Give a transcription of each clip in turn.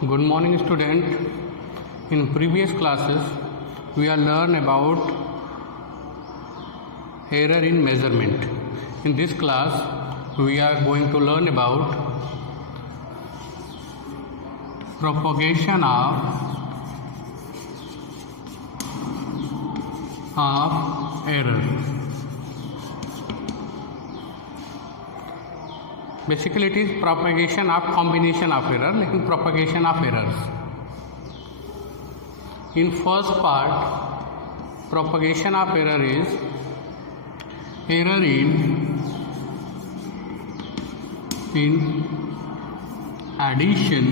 Good morning, student. In previous classes, we have learned about error in measurement. In this class, we are going to learn about propagation of error. Basically, it is propagation of combination of error, लेकिन propagation of errors. In first part, propagation of error is error in addition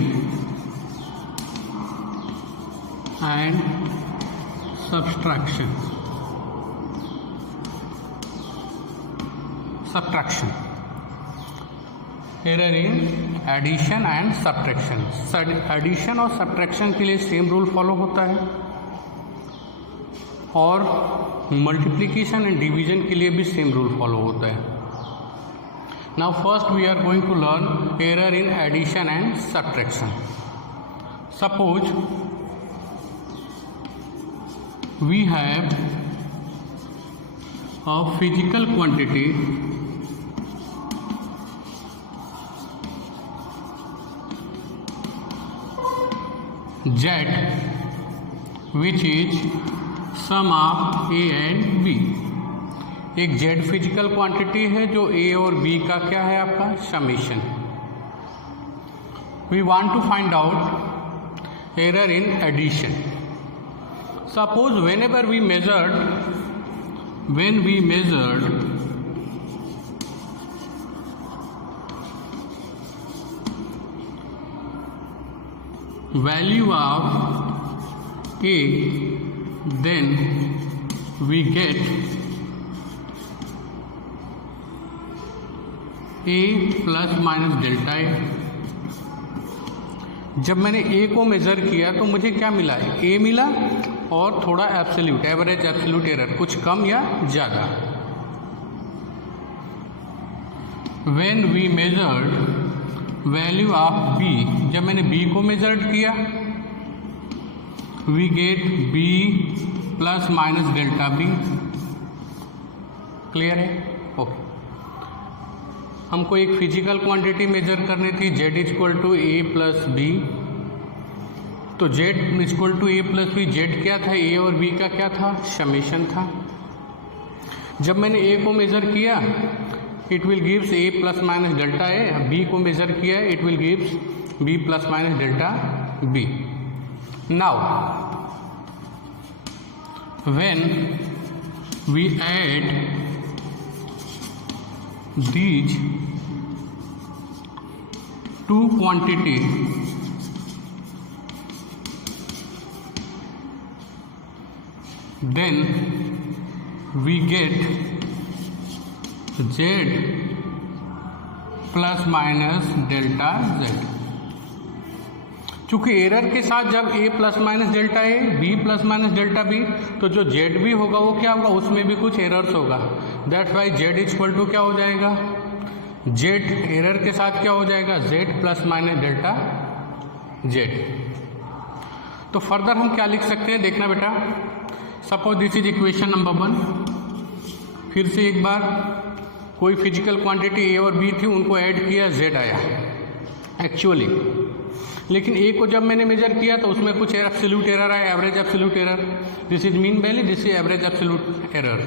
and subtraction. Error in addition and subtraction. Addition और subtraction के लिए same rule follow होता है और multiplication and division के लिए भी सेम रूल फॉलो होता है. Now first we are going to learn error in addition and subtraction. Suppose we have a physical quantity Z, which is sum of A and B. एक Z physical quantity है जो A और B का क्या है आपका summation. We want to find out error in addition. Suppose when we measured value of A, then we get A plus minus delta A. जब मैंने A को मेज़र किया तो मुझे क्या मिला, A मिला और थोड़ा एब्सोल्यूट एवरेज एब्सोल्यूट एरर कुछ कम या ज़्यादा. When we measured value of B, जब मैंने B को मेजर्ड किया we get B plus minus delta B. Clear है? ओके. हमको एक फिजिकल क्वांटिटी मेजर करनी थी Z equal to A plus B. तो Z equal to A plus B, Z क्या था, A और B का क्या था समेशन था. जब मैंने A को मेजर किया it will gives A plus minus delta A. B को मेजर किया it will gives B plus minus delta B. Now when we add these two quantity then we get Z plus minus delta Z. चूंकि error के साथ जब A plus minus delta A, B plus minus delta B, तो जो Z भी होगा वो क्या होगा, उसमें भी कुछ एरर्स होगा. That's why Z equal to क्या हो जाएगा, Z एरर के साथ क्या हो जाएगा, Z plus minus delta Z. तो फर्दर हम क्या लिख सकते हैं देखना बेटा. Suppose this is equation number 1. फिर से एक बार कोई फिजिकल क्वांटिटी A और B थी, उनको ऐड किया Z आया एक्चुअली. लेकिन A को जब मैंने मेजर किया तो उसमें कुछ एब्सोल्यूट एरर आया, average absolute error. This is mean value, this is average absolute error.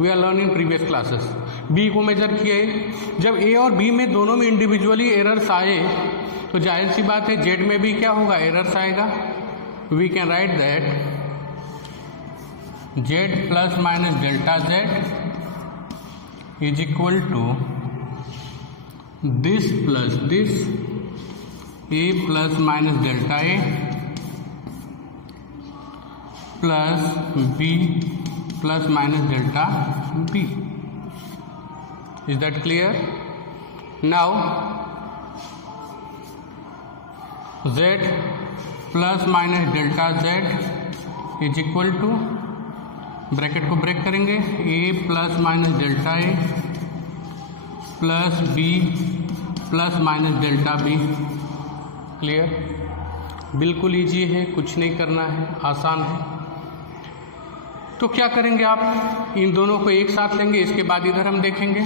We are learn in previous classes. B को मेजर किया है. जब A और B में दोनों में इंडिविजुअली एरर्स आए तो जाहिर सी बात है Z में भी क्या होगा, एरर्स आएगा. We can write that Z plus minus delta Z is equal to this plus this A plus minus delta A plus B plus minus delta B. Is that clear? Now Z plus minus delta Z is equal to, bracket को break करेंगे, A plus minus delta A plus B plus minus delta B. Clear? बिल्कुल easy है, कुछ नहीं करना है, आसान है। तो क्या करेंगे आप, इन दोनों को एक साथ लेंगे, इसके बाद इधर हम देखेंगे।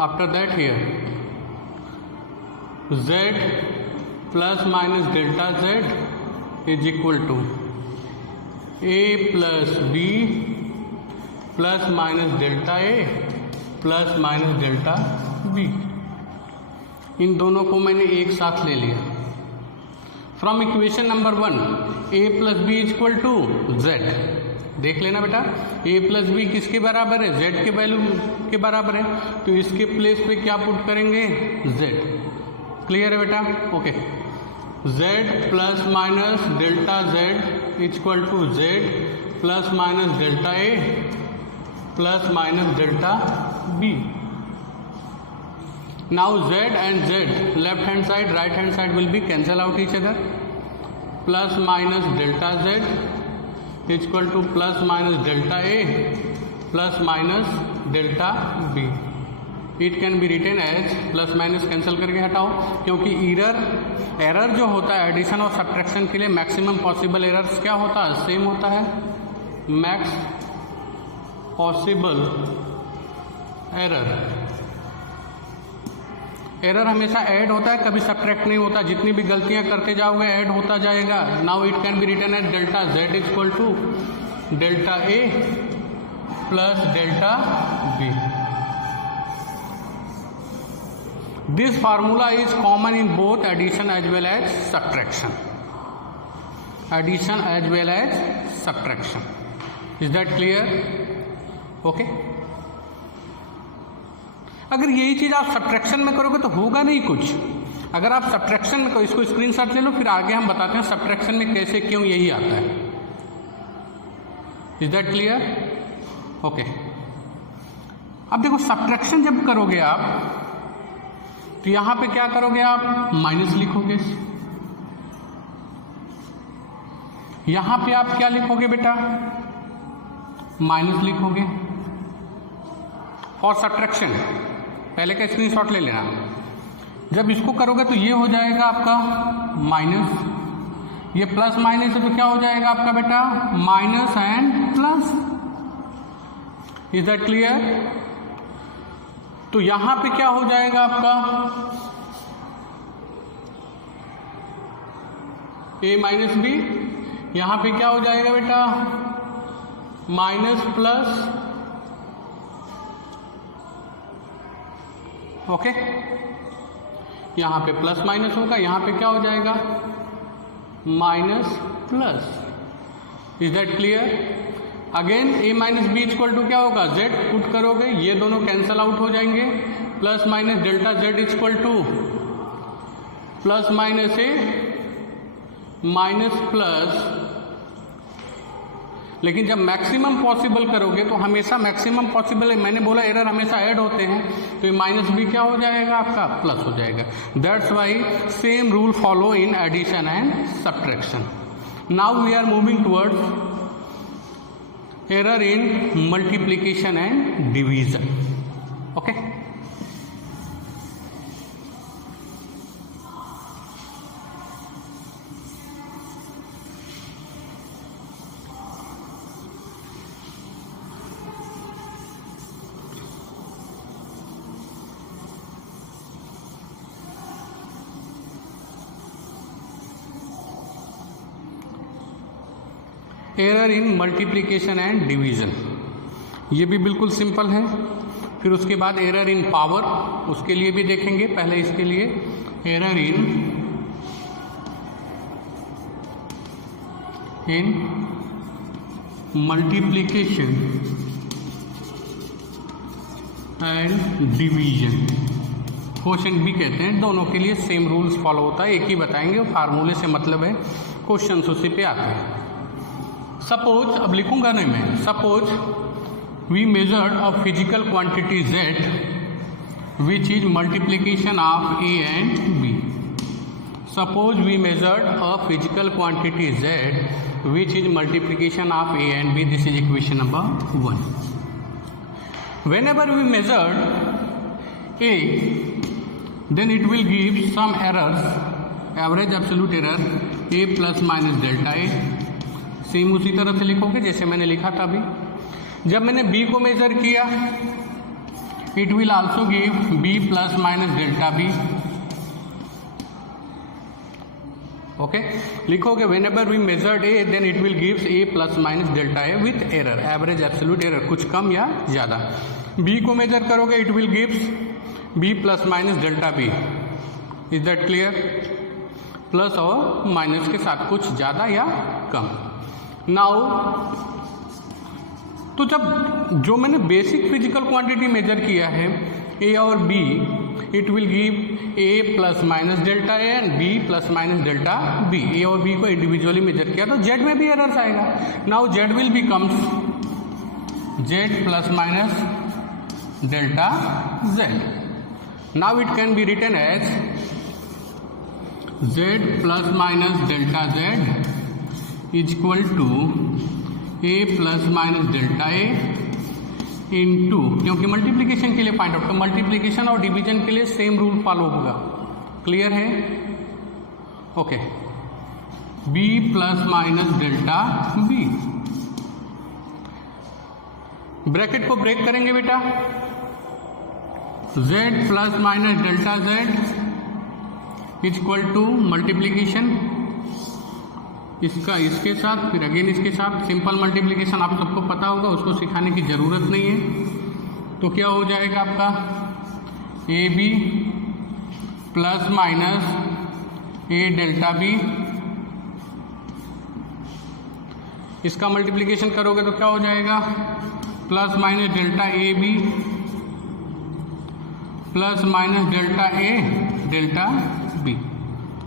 After that here z plus minus delta z is equal to a plus B plus minus delta A plus minus delta B. इन दोनों को मैंने एक साथ ले लिया। From equation number 1 a plus B is equal to z। देख लेना बेटा, a प्लस बी किसके बराबर है, z के वैल्यू के बराबर है, तो इसके प्लेस पे क्या पुट करेंगे, z। क्लियर है बेटा, okay. z plus minus delta z is equal to z plus minus delta a plus minus delta b। Now z and z, left hand side, right hand side will be cancel out each other. Plus minus delta z is equal to plus minus delta a plus minus delta b. It can be written as plus minus cancel करके हटाओ, क्योंकि error जो होता है addition और subtraction के लिए maximum possible errors क्या होता है, सेम होता है, मैक्स पॉसिबल एरर हमेशा ऐड होता है, कभी सब्ट्रैक्ट नहीं होता। जितनी भी गलतियां करते जाओगे ऐड होता जाएगा। Now it can be written as delta z is equal to delta a plus delta b। This formula is common in both addition as well as subtraction. Addition as well as subtraction. Is that clear? Okay. अगर यही चीज आप subtraction में करोगे तो होगा नहीं कुछ। अगर आप सब्ट्रैक्शन में, इसको स्क्रीनशॉट ले लो, फिर आगे हम बताते हैं सब्ट्रैक्शन में कैसे क्यों यही आता है। Is that clear? ओके। अब देखो सब्ट्रैक्शन जब करोगे आप तो यहां पे क्या करोगे आप, माइनस लिखोगे। यहां पे आप क्या लिखोगे बेटा, माइनस लिखोगे फॉर सब्ट्रैक्शन। पहले का स्क्रीनशॉट ले लेना। जब इसको करोगे तो ये हो जाएगा आपका माइनस, ये प्लस माइनस है तो क्या हो जाएगा आपका बेटा, minus and plus. Is that clear? तो यहां पे क्या हो जाएगा आपका, a माइनस बी, यहां पे क्या हो जाएगा बेटा, माइनस प्लस, ओके। यहां पे प्लस माइनस होगा, यहां पे क्या हो जाएगा, minus plus. Is that clear? Again a minus b equal to क्या होगा, z पुट करोगे, ये दोनों कैंसल आउट हो जाएंगे। Plus minus delta z equal to plus minus a minus plus. लेकिन जब मैक्सिमम पॉसिबल करोगे तो हमेशा मैक्सिमम पॉसिबल है, मैंने बोला एरर हमेशा ऐड होते हैं, तो ये माइनस बी क्या हो जाएगा आपका, प्लस हो जाएगा। That's why same rule follow in addition and subtraction. Now we are moving towards error in multiplication and division. Okay. Error in multiplication and division, ये भी बिल्कुल सिंपल है। फिर उसके बाद एरर इन पावर, उसके लिए भी देखेंगे। पहले इसके लिए error in multiplication and division, question भी कहते हैं। दोनों के लिए सेम रूल्स फॉलो होता है, एक ही बताएंगे और फार्मूले से मतलब है, क्वेश्चन उसी पे आते हैं। सपोज, अब लिखूंगा नहीं मैं, suppose we measured a physical quantity z which is multiplication of a and b। Suppose we measured a physical quantity z which is multiplication of a and b। This is equation number 1। whenever we measured A, then it will give some errors, average absolute error A plus minus delta A. Same उसी तरह से लिखोगे जैसे मैंने लिखा था अभी। जब मैंने B को मेजर किया, it will also give B plus minus delta B। Okay, लिखोगे whenever we measured A then it will gives A plus minus delta A with error, average absolute error, कुछ कम या ज़्यादा। B को measure करोगे it will gives B plus minus delta B। Is that clear? Plus और minus के साथ कुछ ज़्यादा या कम। नाउ तो जब जो मैंने बेसिक फिजिकल क्वांटिटी मेजर किया है A और B, it will give A plus minus delta A and B plus minus delta B। A और B को इंडिविजुअली मेजर किया तो Z में भी एरर्स आएगा। Now Z will becomes Z plus minus delta Z। Now it can be written as Z plus minus delta Z is equal to A plus minus delta A into, क्योंकि multiplication के लिए find out, तो multiplication और division के लिए same rule follow होगा। Clear है? Okay, B plus minus delta B। Bracket को ब्रेक करेंगे बेटा, Z plus minus delta Z is equal to multiplication इसका इसके साथ, फिर अगेन इसके साथ। सिंपल मल्टीप्लिकेशन आप सबको पता होगा, उसको सिखाने की ज़रूरत नहीं है। तो क्या हो जाएगा आपका AB plus minus A delta B। इसका मल्टीप्लिकेशन करोगे तो क्या हो जाएगा plus minus delta AB plus minus delta A delta B।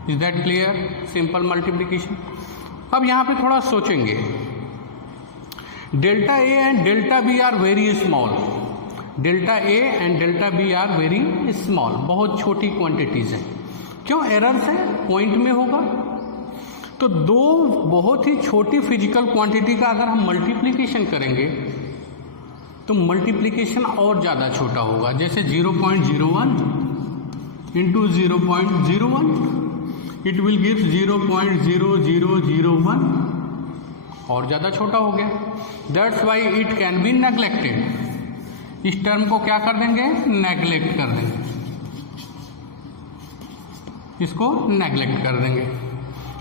Is that clear? Simple multiplication. अब यहाँ पे थोड़ा सोचेंगे, delta A and delta B are very small, delta A and delta B are very small, बहुत छोटी quantities हैं। क्यों? Errors है, पॉइंट में होगा। तो दो बहुत ही छोटी फिजिकल क्वांटिटी का अगर हम मल्टीप्लिकेशन करेंगे तो मल्टीप्लिकेशन और ज़्यादा छोटा होगा, जैसे 0.01 इंटू 0.01 इट विल गिव 0.0001, और ज़्यादा छोटा हो गया। That's why it can B neglected. इस टर्म को क्या कर देंगे? नेग्लेक्ट कर देंगे, इसको नेग्लेक्ट कर देंगे।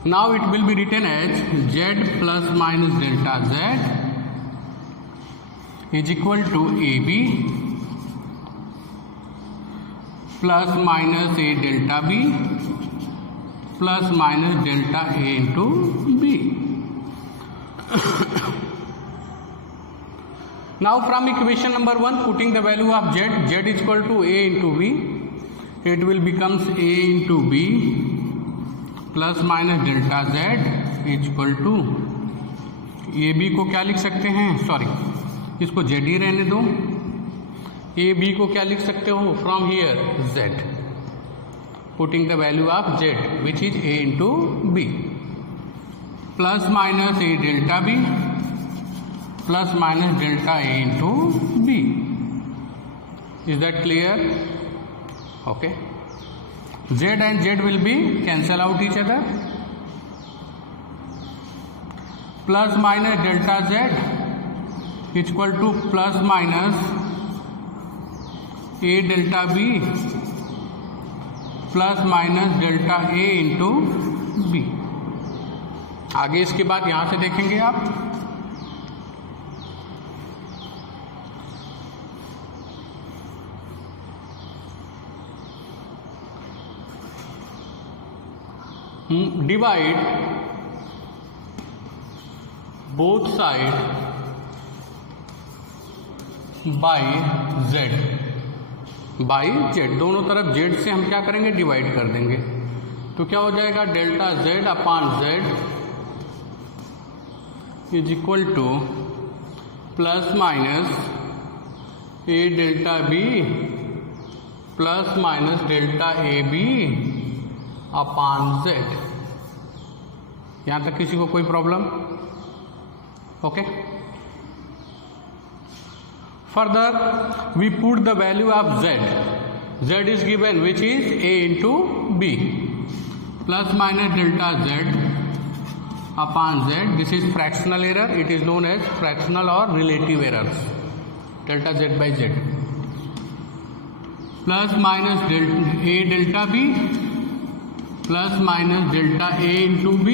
Now it will be written as Z plus minus delta Z is equal to AB plus minus A delta B plus minus delta A into B। Now from equation number 1 putting the value of Z, Z is equal to A into B, it will becomes A into B plus minus delta Z is equal to, AB को क्या लिख सकते हैं, sorry इसको Z ही रहने दो, AB को क्या लिख सकते हो from here Z, putting the value of Z which is A into B plus minus A delta B plus minus delta A into B। Is that clear? Okay, Z and Z will be cancel out each other, plus minus delta Z is equal to plus minus A delta B plus minus delta A into B। आगे इसके बाद यहां से देखेंगे आप, divide both side by Z, दोनों तरफ Z से हम क्या करेंगे? डिवाइड कर देंगे। तो क्या हो जाएगा? Delta Z upon Z is equal to plus minus A delta B plus minus delta AB upon Z। यहां तक किसी को कोई problem? Okay, further we put the value of Z, z is given which is a into b plus minus delta z upon z. This is fractional error. It is known as fractional or relative errors. Delta z by z plus minus delta a delta b plus minus delta a into b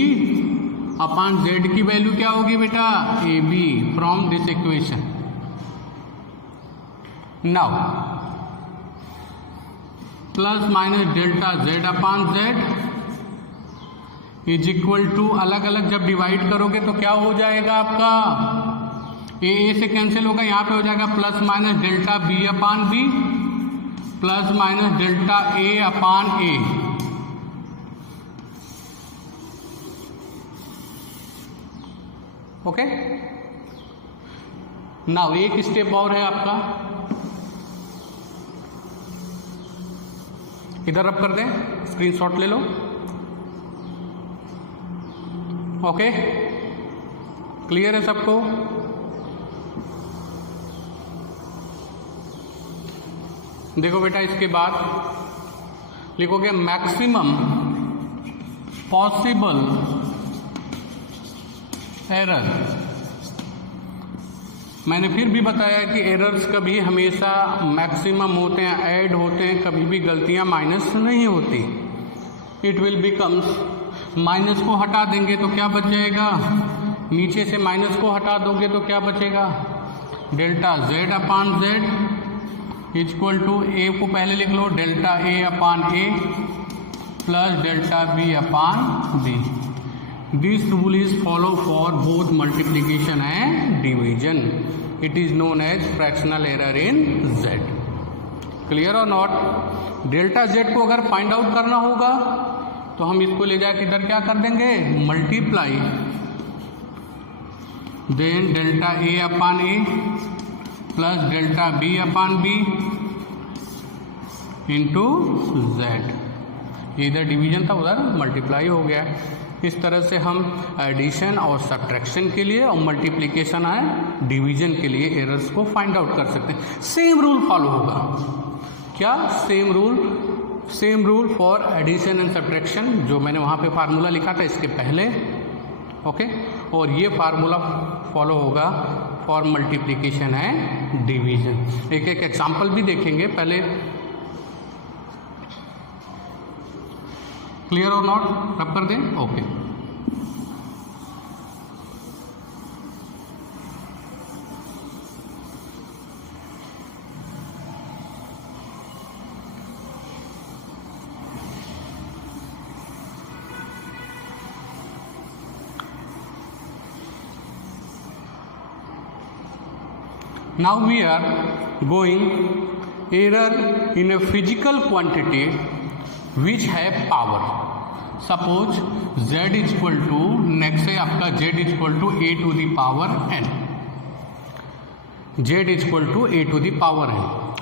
upon z की value क्या होगी बेटा? A B from this equation. Now plus minus delta z upon z is equal to, अलग अलग जब divide करोगे तो क्या हो जाएगा आपका? ए से कैंसिल होगा, यहाँ पे हो जाएगा plus minus delta B upon B plus minus delta ए अपान ए. ओके, नाउ एक स्टेप और है आपका, इधर रब कर दें, स्क्रीनशॉट ले लो. ओके, क्लियर है सबको? देखो बेटा, इसके बाद लिखोगे मैक्सिमम पॉसिबल एरर. मैंने फिर भी बताया कि एरर्स कभी हमेशा मैक्सिमम होते हैं, ऐड होते हैं, कभी भी गलतियां माइनस नहीं होती. इट विल बिकम्स, माइनस को हटा देंगे तो क्या बच जाएगा? नीचे से माइनस को हटा दोगे तो क्या बचेगा? Delta z upon z equal to A को पहले लिख लो, delta A upon A plus delta B upon B. This rule is follow for both multiplication and division. It is known as fractional error in z. Clear और not? Delta z को अगर find out करना होगा तो हम इसको ले जाकर इधर क्या कर देंगे? Multiply, then delta A upon A plus delta B upon B into Z. इधर डिवीजन था, उधर मल्टीप्लाई हो गया. इस तरह से हम एडिशन और सब्ट्रैक्शन के लिए और मल्टीप्लिकेशन है डिवीजन के लिए एरर्स को फाइंड आउट कर सकते हैं. सेम रूल फॉलो होगा. क्या? Same rule for addition and subtraction, जो मैंने वहाँ पे फार्मूला लिखा था इसके पहले. ओके, और ये फार्मूला फॉलो होगा फॉर मल्टीप्लिकेशन एंड डिवीजन. एक एक एग्जाम्पल भी देखेंगे पहले. क्लियर और नॉट? रब कर दें. Okay, now we are going error in a physical quantity which have power. Suppose z is equal to, next है आपका z is equal to a to the power n. z is equal to a to the power n.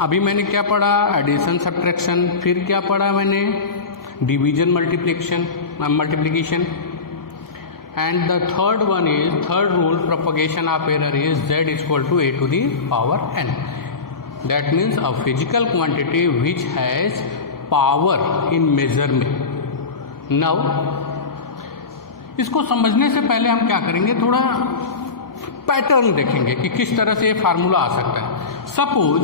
अभी मैंने क्या पढ़ा? Addition subtraction. फिर क्या पढ़ा मैंने? Division multiplication. And the third one is, third rule propagation of error is z is equal to a to the power n. That means a physical quantity which has power in measurement. Now इसको समझने से पहले हम क्या करेंगे? थोड़ा pattern देखेंगे कि किस तरह से ये फार्मूला आ सकता है. Suppose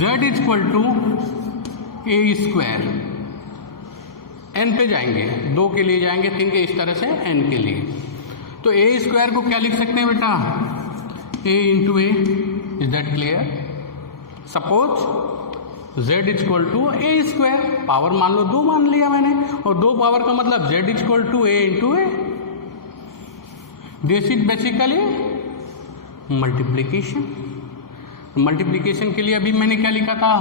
z is equal to a square. n पे जाएंगे, 2 के लिए जाएंगे, 3 के, इस तरह से n के लिए. तो a स्क्वायर को क्या लिख सकते हैं बेटा? a into a. Is that clear? Suppose z is equal to a square, power मान लो 2 मान लिया मैंने, और 2 पावर का मतलब z is equal to a into a. This is basically multiplication. Multiplication के लिए अभी मैंने क्या लिखा था?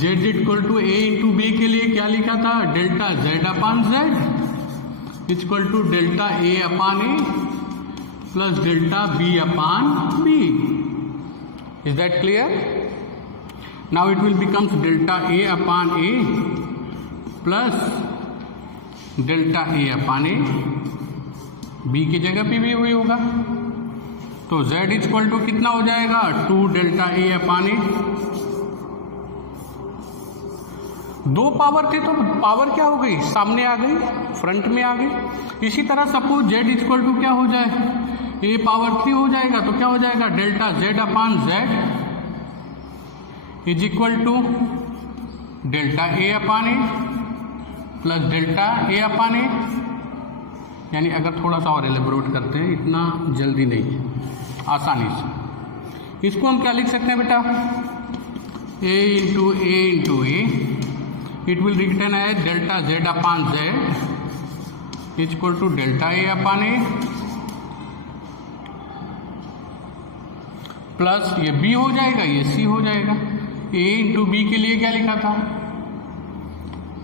z equal to a into b के लिए क्या लिखा था? Delta z upon z equal to delta a upon A plus delta b upon b. Is that clear? Now it will becomes delta a upon a plus delta a upon a. b की जगह पे भी वही होगा. तो z equal to कितना हो जाएगा 2 डेल्टा ए अपान ए। दो पावर थे तो पावर क्या हो गई, सामने आ गई, फ्रंट में आ गई। इसी तरह सपोज z इक्वल टू क्या हो जाए, a पावर 3 हो जाएगा, तो क्या हो जाएगा delta z upon z is equal to delta A upon A plus delta A upon A. यानी अगर थोड़ा सा और एलेबोरेट करते हैं, इतना जल्दी नहीं, आसानी से इसको हम क्या लिख सकते हैं बेटा, a into a it will return as delta z upon z is equal to delta A upon A plus ये b हो जाएगा, ये c हो जाएगा। a इंटू बी के लिए क्या लिखा था,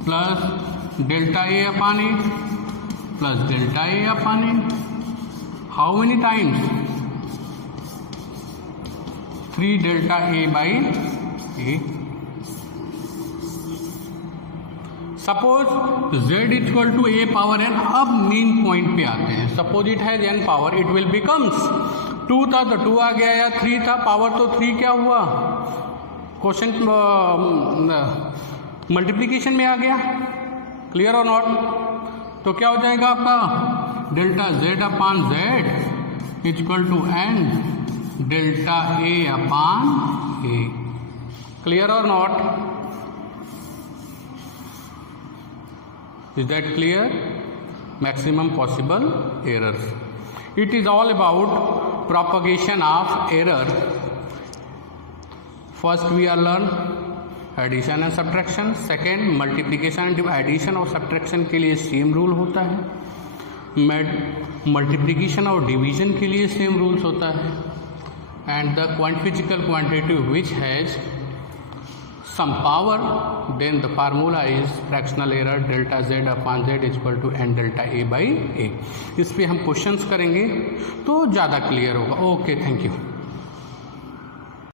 plus delta A upon A plus delta A upon a. How many times, 3 delta a by a. Suppose z equal to a power n। अब मेन पॉइंट पे आते हैं। Suppose it has n power, it will becomes 2 था तो 2 आ गया, या 3 था power तो 3 क्या हुआ, क्वेश्चन मल्टीप्लीकेशन में आ गया। क्लियर और नॉट। तो क्या हो जाएगा आपका delta z upon z equal to n delta a upon a। Clear और not, is that clear. Maximum possible errors, it is all about propagation of error. First we are learn addition and subtraction, second multiplication and addition और subtraction के लिए same rule होता है, multiplication और division के लिए same rules होता है, and the physical quantity which has some power, then the formula is fractional error delta z upon z is equal to n delta a by a। इस पे हम क्वेश्चंस करेंगे तो ज़्यादा क्लियर होगा। Okay, thank you.